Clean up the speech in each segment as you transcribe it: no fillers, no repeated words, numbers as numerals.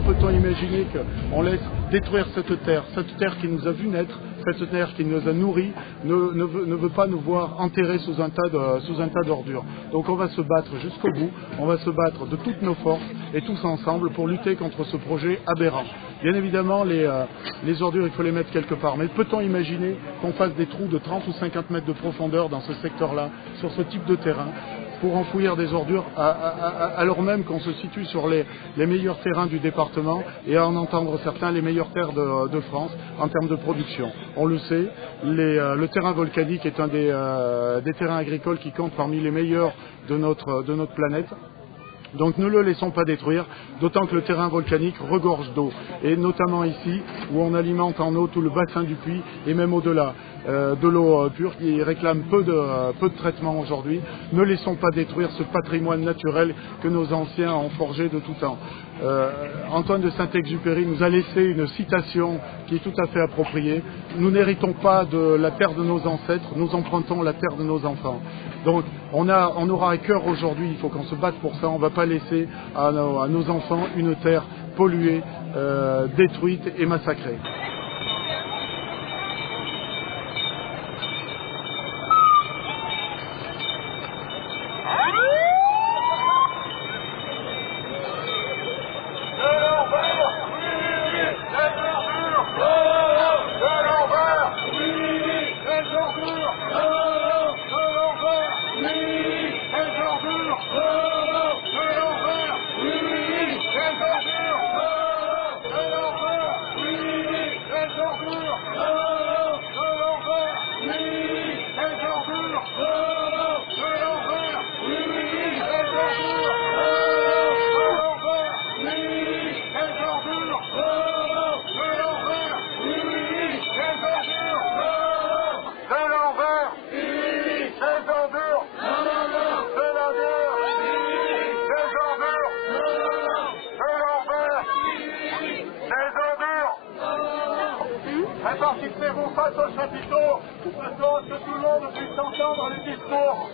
Comment peut-on imaginer qu'on laisse détruire cette terre qui nous a vu naître, cette terre qui nous a nourris, ne veut pas nous voir enterrés sous un tas d'ordures. Donc on va se battre jusqu'au bout, on va se battre de toutes nos forces et tous ensemble pour lutter contre ce projet aberrant. Bien évidemment, les ordures, il faut les mettre quelque part. Mais peut-on imaginer qu'on fasse des trous de 30 ou 50 mètres de profondeur dans ce secteur-là, sur ce type de terrain, pour enfouir des ordures, alors même qu'on se situe sur les meilleurs terrains du département et à en entendre certains, les meilleures terres de France en termes de production. On le sait, le terrain volcanique est un des terrains agricoles qui compte parmi les meilleurs de notre planète. Donc ne le laissons pas détruire, d'autant que le terrain volcanique regorge d'eau, et notamment ici, où on alimente en eau tout le bassin du puits, et même au-delà, de l'eau pure, qui réclame peu de traitement aujourd'hui. Ne laissons pas détruire ce patrimoine naturel que nos anciens ont forgé de tout temps. Antoine de Saint-Exupéry nous a laissé une citation qui est tout à fait appropriée. Nous n'héritons pas de la terre de nos ancêtres, nous empruntons la terre de nos enfants. Donc on aura à cœur aujourd'hui, il faut qu'on se batte pour ça, on ne va pas laisser à nos enfants une terre polluée, détruite et massacrée. Répartissez-vous face aux chapiteaux, afin que tout le monde puisse entendre les discours.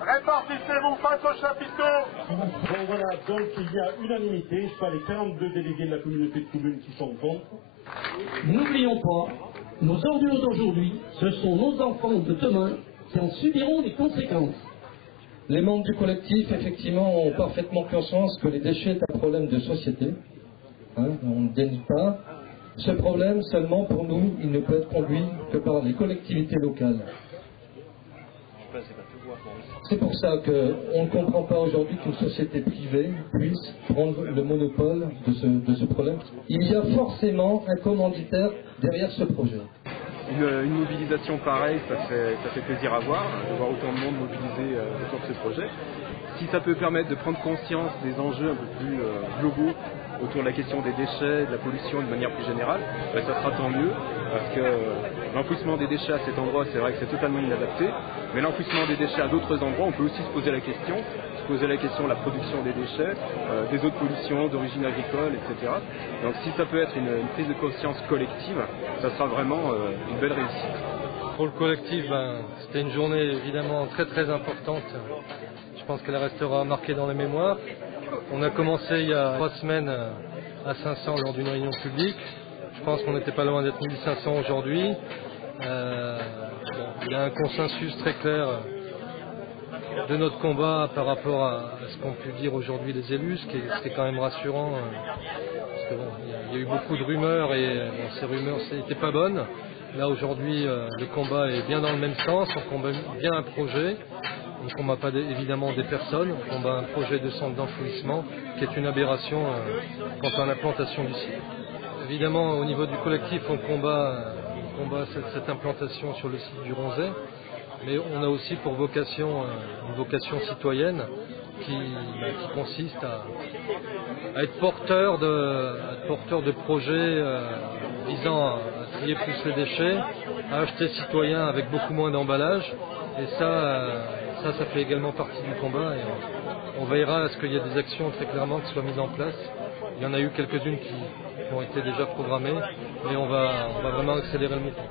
Répartissez-vous face aux chapiteaux. Bon voilà, donc il y a unanimité, soit les 42 délégués de la communauté de communes qui sont contre. N'oublions pas, nos ordures d'aujourd'hui, ce sont nos enfants de demain qui en subiront les conséquences. Les membres du collectif, effectivement, ont parfaitement conscience que les déchets est un problème de société. On ne dénie pas. Ce problème, seulement pour nous, il ne peut être conduit que par les collectivités locales. C'est pour ça qu'on ne comprend pas aujourd'hui qu'une société privée puisse prendre le monopole de ce problème. Il y a forcément un commanditaire derrière ce projet. Une mobilisation pareille, ça fait plaisir à voir, de voir autant de monde mobilisé autour de ce projet. Si ça peut permettre de prendre conscience des enjeux un peu plus globaux autour de la question des déchets, de la pollution de manière plus générale, ça sera tant mieux, parce que l'enfouissement des déchets à cet endroit, c'est vrai que c'est totalement inadapté, mais l'enfouissement des déchets à d'autres endroits, on peut aussi se poser la question de la production des déchets, des autres pollutions d'origine agricole, etc. Donc si ça peut être une prise de conscience collective, ça sera vraiment une belle réussite. Pour le collectif, c'était une journée évidemment très très importante. Je pense qu'elle restera marquée dans les mémoires. On a commencé il y a 3 semaines à 500 lors d'une réunion publique. Je pense qu'on n'était pas loin d'être 1500 aujourd'hui. Il y a un consensus très clair de notre combat par rapport à ce qu'ont pu dire aujourd'hui les élus, ce qui est quand même rassurant. Parce que il y a eu beaucoup de rumeurs et ces rumeurs n'étaient pas bonnes. Là aujourd'hui, le combat est bien dans le même sens, on combat bien un projet. On ne combat pas évidemment des personnes, on combat un projet de centre d'enfouissement qui est une aberration quant à l'implantation du site. Évidemment, au niveau du collectif, on combat cette implantation sur le site du Ronzet, mais on a aussi pour vocation une vocation citoyenne qui consiste à être porteur de projets visant à trier plus les déchets, à acheter citoyen avec beaucoup moins d'emballage, et ça fait également partie du combat, et on veillera à ce qu'il y ait des actions très clairement qui soient mises en place. Il y en a eu quelques-unes qui ont été déjà programmées, mais on va vraiment accélérer le mouvement.